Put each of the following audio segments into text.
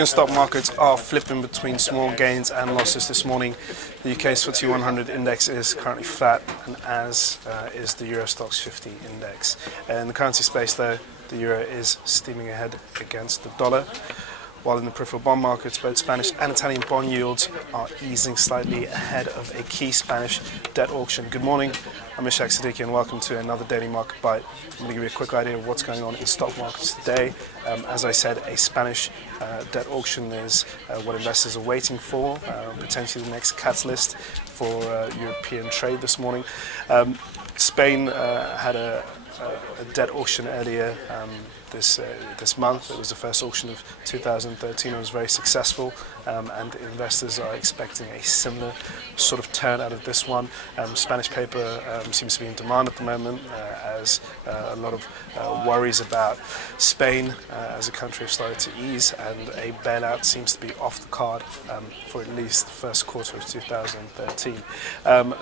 European stock markets are flipping between small gains and losses this morning. The UK's FTSE 100 index is currently flat, and as is the Euro Stoxx 50 index. In the currency space, though, the euro is steaming ahead against the dollar, while in the peripheral bond markets, both Spanish and Italian bond yields are easing slightly ahead of a key Spanish debt auction. Good morning, I'm Ishaq, Siddiqi, and welcome to another Daily Market Bite. I'm going to give you a quick idea of what's going on in stock markets today. As I said, a Spanish debt auction is what investors are waiting for, potentially the next catalyst for European trade this morning. Spain had a debt auction earlier this month. It was the first auction of 2013. It was very successful, and investors are expecting a similar sort of turn out of this one. Spanish paper seems to be in demand at the moment, as a lot of worries about Spain as a country have started to ease, and a bailout seems to be off the card for at least the first quarter of 2013.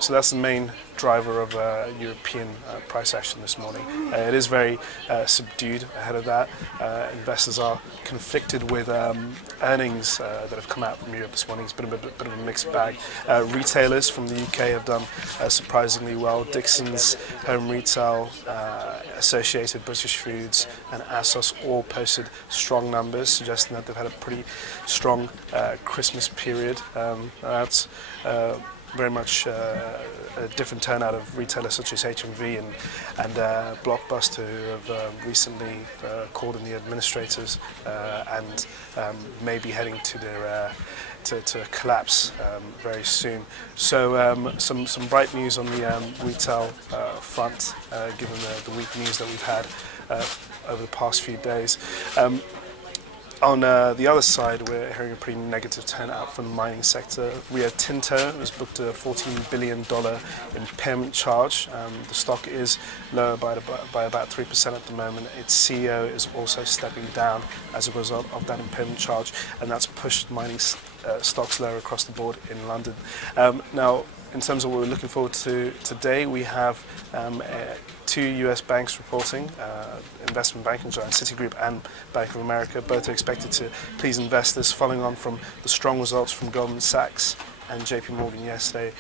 So that's the main driver of European price action this morning. It is very subdued ahead of that. Investors are conflicted with earnings that have come out from Europe this morning. It's been a bit of a mixed bag. Retailers from the UK have done surprisingly well. Dixon's, Home Retail, Associated British Foods and ASOS all posted strong numbers, suggesting that they've had a pretty strong Christmas period. That's very much a different turnout of retailers such as HMV and Blockbuster, who have recently called in the administrators and may be heading to their to collapse very soon. So some bright news on the retail front, given the weak news that we've had over the past few days. On the other side, we're hearing a pretty negative turnout from the mining sector. Rio Tinto has booked a $14 billion impairment charge. The stock is lower by about 3% at the moment. Its CEO is also stepping down as a result of that impairment charge, and that's pushed mining stocks lower across the board in London. Now, in terms of what we're looking forward to today, we have two US banks reporting, investment banking giants Citigroup and Bank of America. Both are expected to please investors, following on from the strong results from Goldman Sachs and JPMorgan yesterday.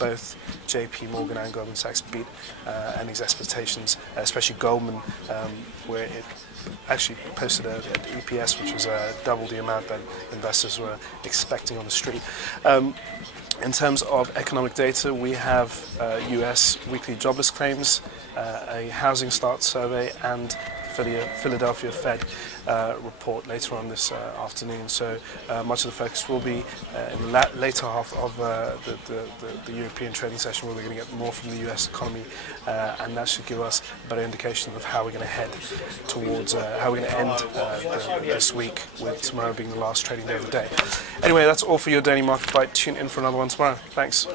Both JPMorgan and Goldman Sachs beat earnings expectations, especially Goldman, where it actually posted an EPS which was double the amount that investors were expecting on the street. In terms of economic data, we have US weekly jobless claims, a housing starts survey, and Philadelphia Fed report later on this afternoon. So much of the focus will be in the later half of the European trading session, where we're going to get more from the US economy, and that should give us a better indication of how we're going to head towards, how we're going to end this week, with tomorrow being the last trading day of the day. Anyway, that's all for your Daily Market Bite. Tune in for another one tomorrow. Thanks.